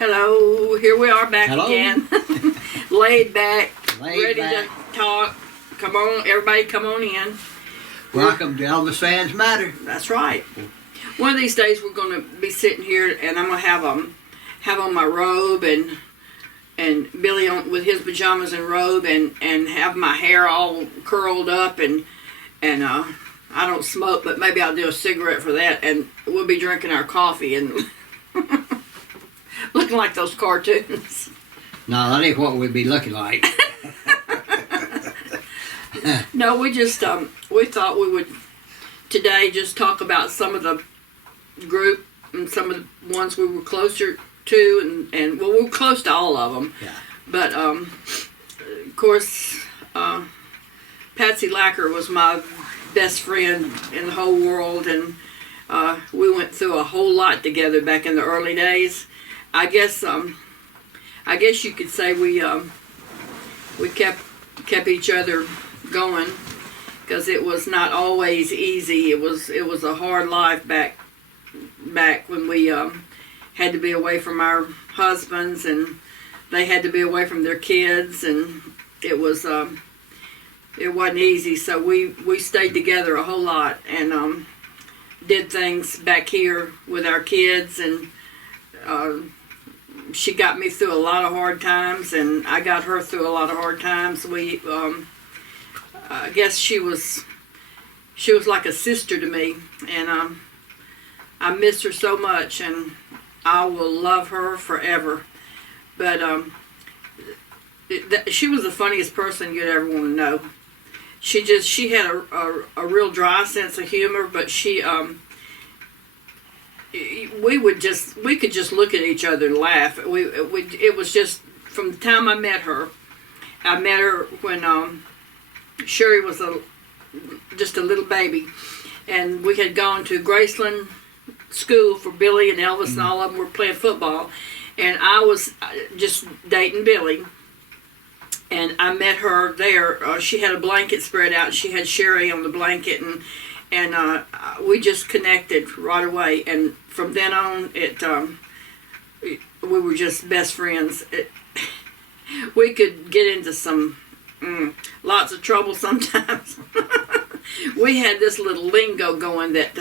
Hello, here we are back Hello. again. Laid back, Laid ready back. to talk. Come on, everybody come on in. Welcome to Elvis Fans Matter. That's right. One of these days we're going to be sitting here and I'm going to have on my robe and Billy on with his pajamas and robe and have my hair all curled up and I don't smoke, but maybe I'll do a cigarette for that, and we'll be drinking our coffee and looking like those cartoons. No, that ain't what we'd be looking like. No, we just we thought we would today just talk about some of the group and some of the ones we were closer to, and well, we're close to all of them. Yeah. But of course, Patsy Lacker was my best friend in the whole world, and we went through a whole lot together back in the early days. I guess you could say we kept each other going, because it was not always easy. It was a hard life back when we had to be away from our husbands, and they had to be away from their kids, and it wasn't easy. So we stayed together a whole lot and did things back here with our kids, and she got me through a lot of hard times, and I got her through a lot of hard times. I guess she was like a sister to me, and I miss her so much, and I will love her forever. But she was the funniest person you'd ever want to know. She had a real dry sense of humor, but we could just look at each other and laugh. It was just from the time I met her when Sherry was just a little baby, and we had gone to Graceland school for Billy and Elvis, and all of them were playing football, and I was just dating Billy, and I met her there. She had a blanket spread out, and she had Sherry on the blanket, and we just connected right away, and from then on we were just best friends. We could get into some lots of trouble sometimes. We had this little lingo going that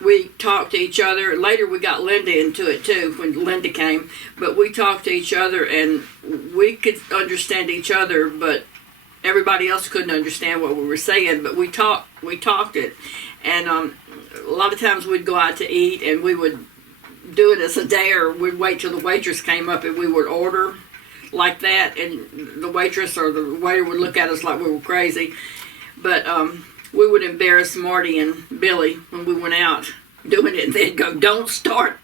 we talked to each other. Later we got Linda into it too when Linda came, but we talked to each other and we could understand each other, but everybody else couldn't understand what we were saying. But we talked it, and a lot of times we'd go out to eat and we would do it as a dare. We'd wait till the waitress came up and we would order like that, and the waitress or the waiter would look at us like we were crazy. But we would embarrass Marty and Billy when we went out doing it. They'd go, do not start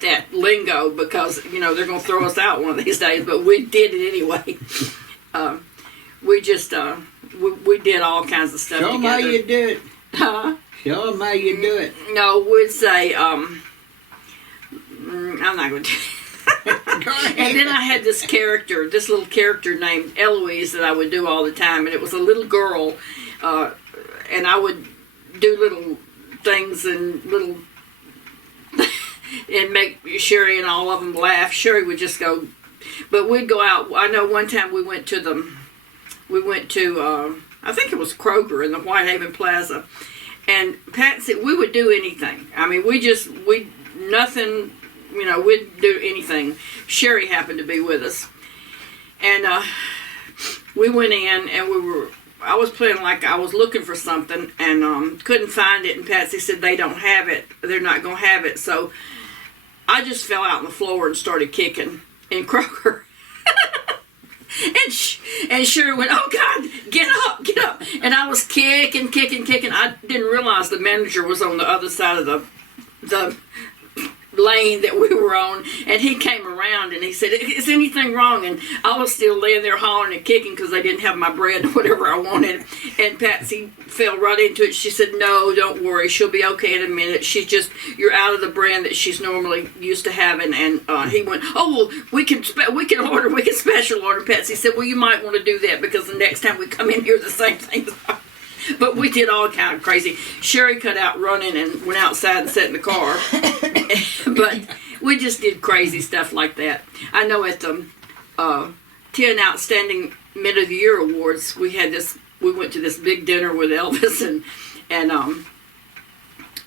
that lingo, because they're going to throw us out one of these days. But we did it anyway. We just we did all kinds of stuff Show them together. how you do it. Huh? Show them how you do it. No, we'd say I'm not going to. And then I had this little character named Eloise that I would do all the time, and it was a little girl, and I would do little things and and make Sherry and all of them laugh. Sherry would just go, but we'd go out. I know one time we went to I think it was Kroger in the Whitehaven Plaza, and Patsy, we would do anything. I mean, nothing. We'd do anything. Sherry happened to be with us, and we went in, and I was playing like I was looking for something, and couldn't find it, and Patsy said they don't have it. They're not going to have it. So I just fell out on the floor and started kicking in Kroger. And Sherry went, "Oh God, get up. And I was kicking. I didn't realize the manager was on the other side of the lane that we were on, and he came around and he said, "Is anything wrong?" And I was still laying there hollering and kicking because they didn't have my bread or whatever I wanted. And Patsy fell right into it. She said, "No, don't worry, she'll be okay in a minute. You're out of the brand that she's normally used to having." And he went, "Oh well, we can special order." Patsy said, "Well, you might want to do that, because the next time we come in here, the same thing." But we did all kind of crazy. Sherry cut out running and went outside and sat in the car. But we just did crazy stuff like that. I know at the 10 Outstanding Men of the Year Awards, we went to this big dinner with Elvis and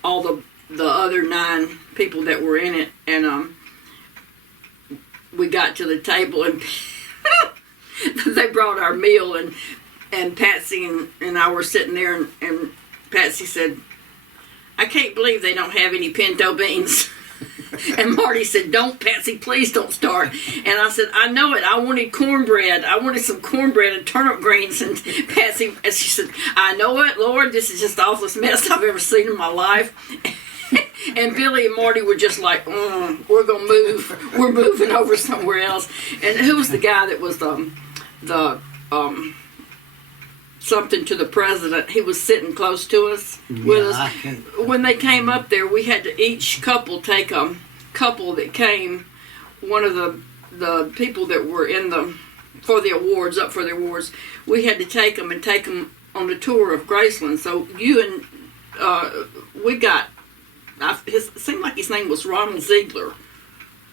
all the other 9 people that were in it, and we got to the table and they brought our meal, and Patsy and I were sitting there, and Patsy said, "I can't believe they don't have any pinto beans." And Marty said, "Don't, Patsy, please don't start." And I said, "I know it. I wanted cornbread. I wanted some cornbread and turnip greens." And Patsy, and she said, "I know it, Lord. This is just the awfulest mess I've ever seen in my life." And Billy and Marty were just like, "We're gonna move. We're moving over somewhere else." And who was the guy that was the something to the president? He was sitting close to us with us. When they came up there, we had to each couple take a couple that came. One of the people that were for the awards. We had to take them on the tour of Graceland. So you and we got. It seemed like his name was Ronald Ziegler.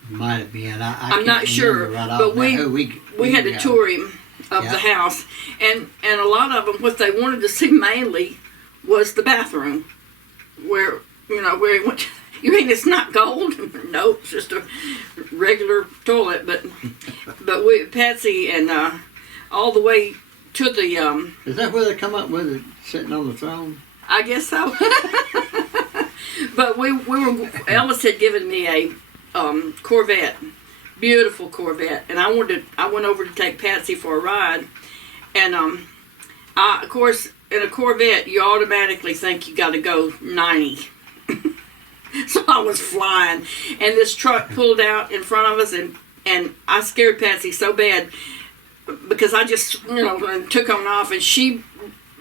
Might have been. I'm not sure, but we had to tour him of the house, and a lot of them, what they wanted to see mainly was the bathroom, where he went. You mean it's not gold? No, it's just a regular toilet. But Patsy and all the way to the. Is that where they come up with it, sitting on the throne? I guess so. But Elvis had given me a Corvette, beautiful Corvette, and I went over to take Patsy for a ride, and of course in a Corvette you automatically think you got to go 90. So I was flying, and this truck pulled out in front of us, and I scared Patsy so bad because I just took on off, and she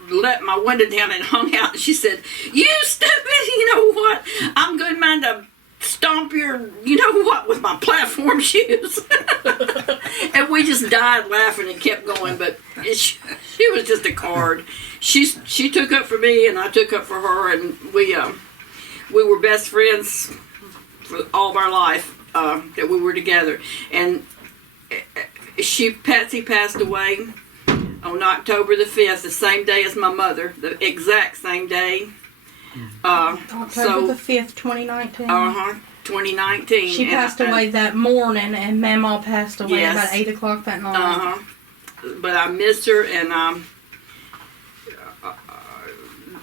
let my window down and hung out, and she said, "You stupid, you know what? I'm good mind to stomp your, with my platform shoes." And we just died laughing and kept going, but she was just a card. She took up for me, and I took up for her, and we were best friends for all of our life that we were together. And Patsy passed away on October the 5th, the same day as my mother, the exact same day. October the 5th, 2019. 2019. She passed away that morning, and Mama passed away about 8 o'clock that night. But I miss her, and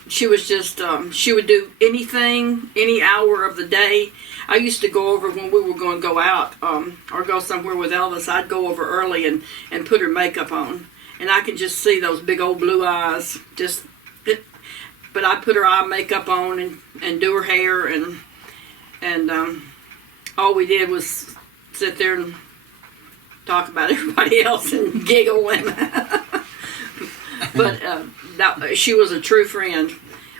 she was just, she would do anything, any hour of the day. I used to go over when we were going to go out or go somewhere with Elvis. I'd go over early and put her makeup on. And I could just see those big old blue eyes. But I put her eye makeup on and do her hair, and all we did was sit there and talk about everybody else and giggle. But she was a true friend.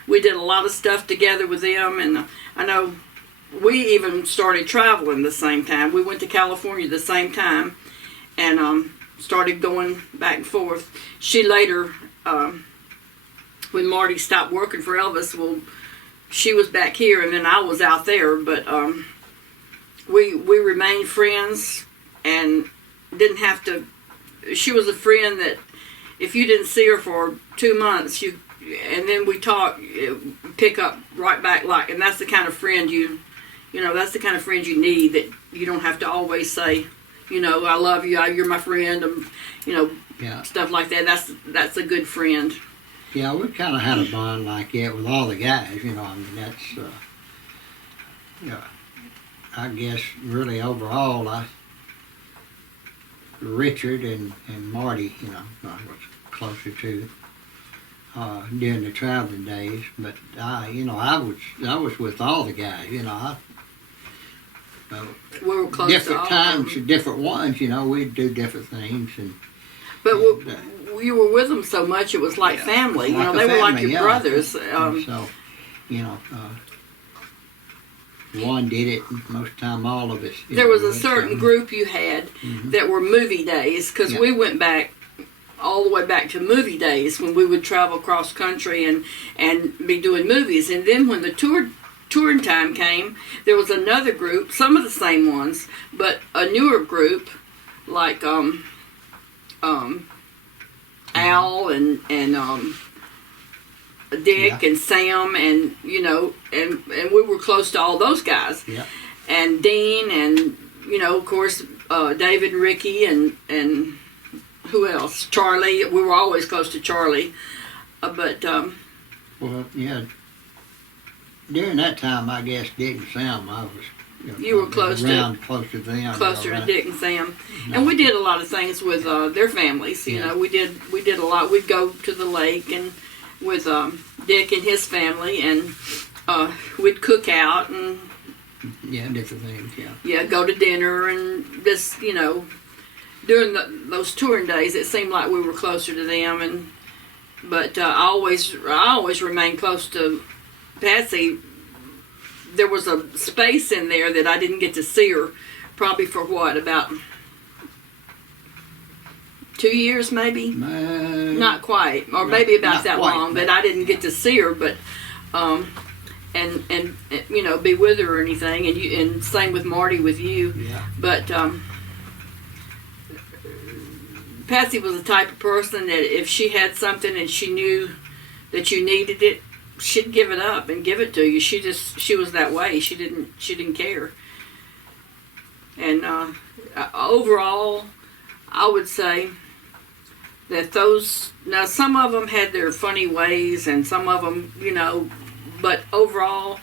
We did a lot of stuff together with them, and I know we even started traveling the same time. We went to California the same time, and started going back and forth. She later, when Marty stopped working for Elvis, she was back here, and then I was out there. But we remained friends, and didn't have to. She was a friend that if you didn't see her for 2 months, and then we talk, pick up right back and that's the kind of friend that's the kind of friend you need, that you don't have to always say, "I love you, you're my friend," stuff like that. That's a good friend. Yeah, we kind of had a bond like that with all the guys. That's I guess really overall, Richard and Marty, I was closer to during the traveling days. But I was with all the guys. We were close different to all times, of them. different ones. We'd do different things, But you were with them so much, it was like family. Like they were like family, your brothers. So, one did it, and most of the time all of us. There was a certain group you had that were movie days, because we went back all the way back to movie days when we would travel cross country and be doing movies. And then when the tour touring time came, there was another group, some of the same ones, but a newer group, like Al and Dick and Sam, and you know, and we were close to all those guys. Yeah. And Dean, and you know, of course, David and Ricky, and who else? Charlie. We were always close to Charlie. But Well, yeah. During that time, I guess Dick and Sam, I was. You were close around close to them. closer right? to Dick and Sam, No. and we did a lot of things with their families. You Yeah. know, we did a lot. We'd go to the lake and with Dick and his family, and we'd cook out and Yeah, different things. Yeah. yeah, go to dinner and just you know, during those touring days, it seemed like we were closer to them. And but I always remained close to Patsy. There was a space in there that I didn't get to see her, probably for what, about 2 years maybe? Not quite, or maybe about not that quite, long. but- But I didn't get to see her, but and you know, be with her or anything. And same with Marty, with you. Yeah. But Patsy was the type of person that if she had something and she knew that you needed it, she'd give it up and give it to you. She was that way. She didn't care. And overall, I would say that now some of them had their funny ways, and some of them, you know, but overall,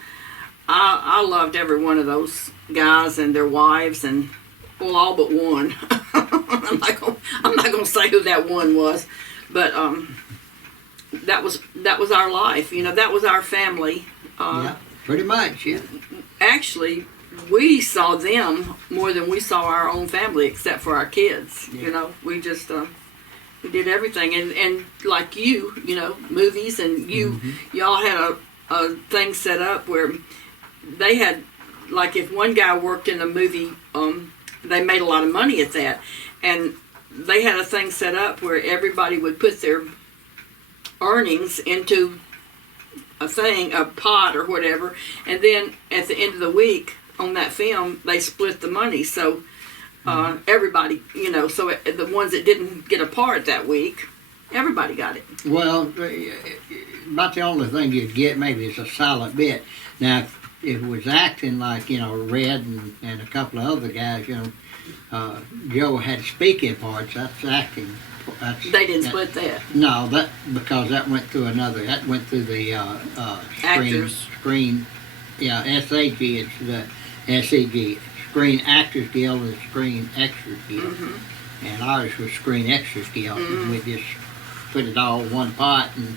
I loved every one of those guys and their wives, and well, all but one. I'm not gonna say who that one was, but that was our life. You know, that was our family. Yeah, pretty much. Yeah. Actually, we saw them more than we saw our own family, except for our kids. Yeah. You know, we just we did everything, and like you know, movies, and y'all had a thing set up where they had, like, if one guy worked in a movie, they made a lot of money at that, and they had a thing set up where everybody would put their earnings into a pot or whatever, and then at the end of the week on that film they split the money, so everybody, you know, so the ones that didn't get a part that week, everybody got it. Well, about the only thing you'd get maybe is a silent bit. Now, if it was acting like, you know, Red and a couple of other guys, you know, Joe had speaking parts. That's acting. They didn't split that. No, because that went through another. That went through the Actors. screen. Yeah, SAG. It's the SEG, Screen Actors Guild, and Screen Extras Guild. And ours was Screen Extras Guild. And we just put it all in one pot, and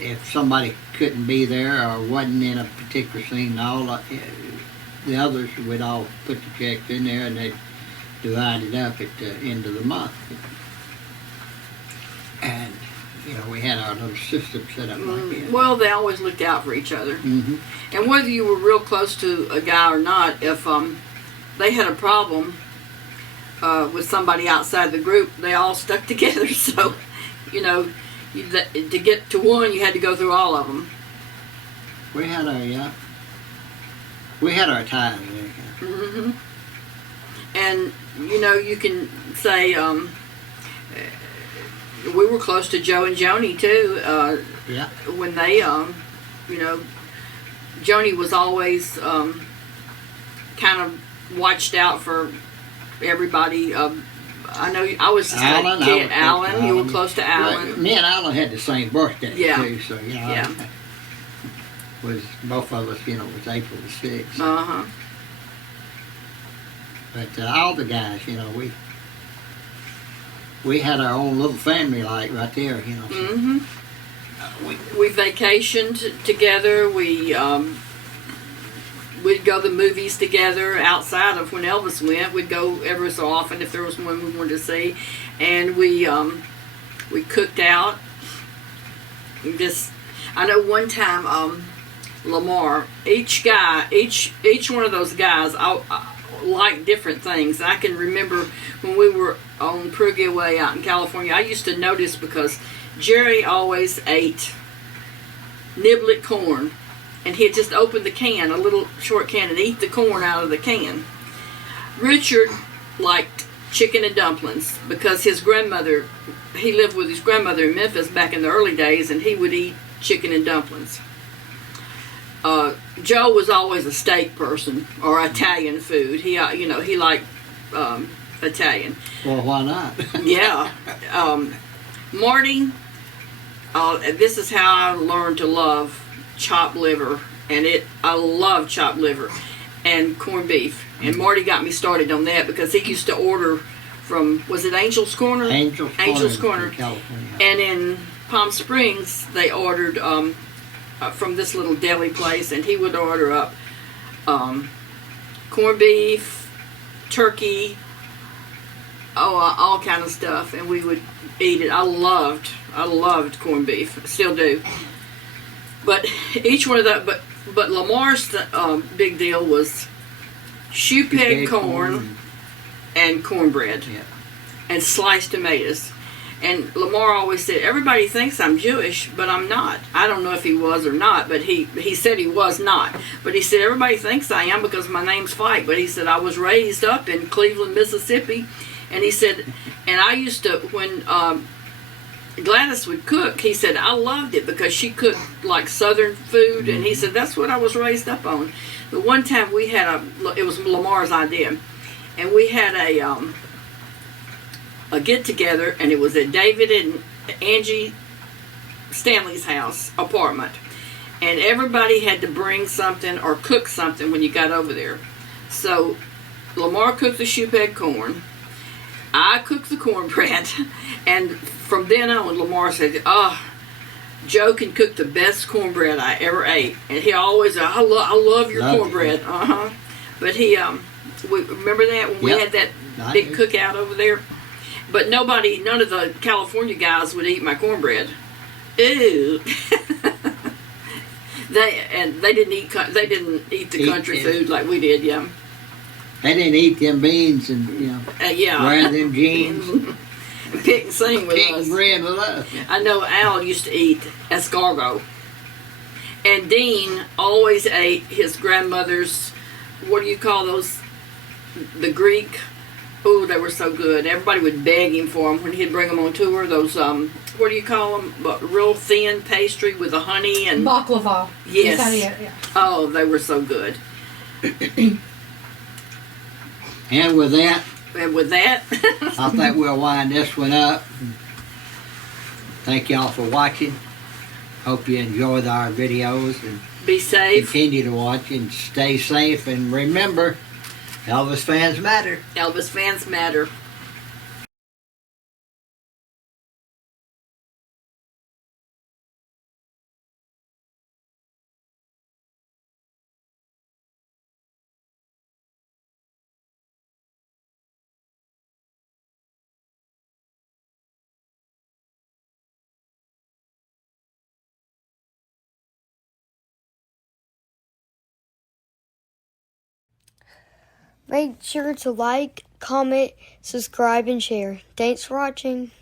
if somebody couldn't be there or wasn't in a particular scene, the others would all put the checks in there, and they'd divide it up at the end of the month. And, you know, we had our little system set up like that. Well, they always looked out for each other. Mm-hmm. And whether you were real close to a guy or not, if they had a problem with somebody outside the group, they all stuck together. So, you know, to get to one, you had to go through all of them. We had our ties there. Mm-hmm. And, you know, you can say we were close to Joe and Joni, too. Yeah. When they, you know, Joni was always kind of watched out for everybody. I know I was just Alan, a kid. Alan, you were close to Alan. Well, me and Alan had the same birthday, Yeah. too, so, you know, Yeah. was both of us, you know, was April the 6th. Uh-huh. But all the guys, you know, we had our own little family, like, right there, you know. So, Mm-hmm. We vacationed together. We'd go to the movies together outside of when Elvis went. We'd go every so often if there was one we wanted to see, and we cooked out. I know one time Lamar, each one of those guys, I liked different things. I can remember when we were on Pruggy Way out in California, I used to notice because Jerry always ate niblet corn and he'd just open the can, a little short can, and eat the corn out of the can. Richard liked chicken and dumplings because his grandmother, he lived with his grandmother in Memphis back in the early days, and he would eat chicken and dumplings. Joe was always a steak person or Italian food. He liked Italian. Well, why not? Yeah. Marty, this is how I learned to love chopped liver, and I love chopped liver and corned beef. And Marty got me started on that because he used to order from, was it Angel's Corner? Angel's Corner. In California. And in Palm Springs, they ordered from this little deli place, and he would order up corned beef, turkey, all kind of stuff, and we would eat it. I loved corned beef, still do. But each one of that, but Lamar's big deal was shoe peg corn and cornbread, and sliced tomatoes. And Lamar always said, everybody thinks I'm Jewish, but I'm not. I don't know if he was or not, but he said he was not. But he said, everybody thinks I am because my name's Fike. But he said, I was raised up in Cleveland, Mississippi. And he said, and I used to, when Gladys would cook, he said, I loved it because she cooked like Southern food. And he said, that's what I was raised up on. The one time we had it was Lamar's idea. And we had a get together, and it was at David and Angie Stanley's house apartment, and everybody had to bring something or cook something when you got over there. So Lamar cooked the shoe peg corn, I cooked the cornbread, and from then on Lamar said, Joe can cook the best cornbread I ever ate. And he always, I love your cornbread. But he remember that when we had that big cookout over there? But none of the California guys would eat my cornbread. Ew. They didn't eat the country food like we did, yeah. They didn't eat them beans and wear them jeans. Pick and sing with us. Bread with us. I know Al used to eat escargot. And Dean always ate his grandmother's, what do you call those? The Greek. Oh, they were so good. Everybody would beg him for them when he'd bring them on tour. Those, what do you call them? Real thin pastry with the honey and... Baklava. Yes. Yeah. Oh, they were so good. And with that... I think we'll wind this one up. Thank y'all for watching. Hope you enjoyed our videos. And be safe. Continue to watch and stay safe. And remember... Elvis fans matter. Elvis fans matter. Make sure to like, comment, subscribe, and share. Thanks for watching.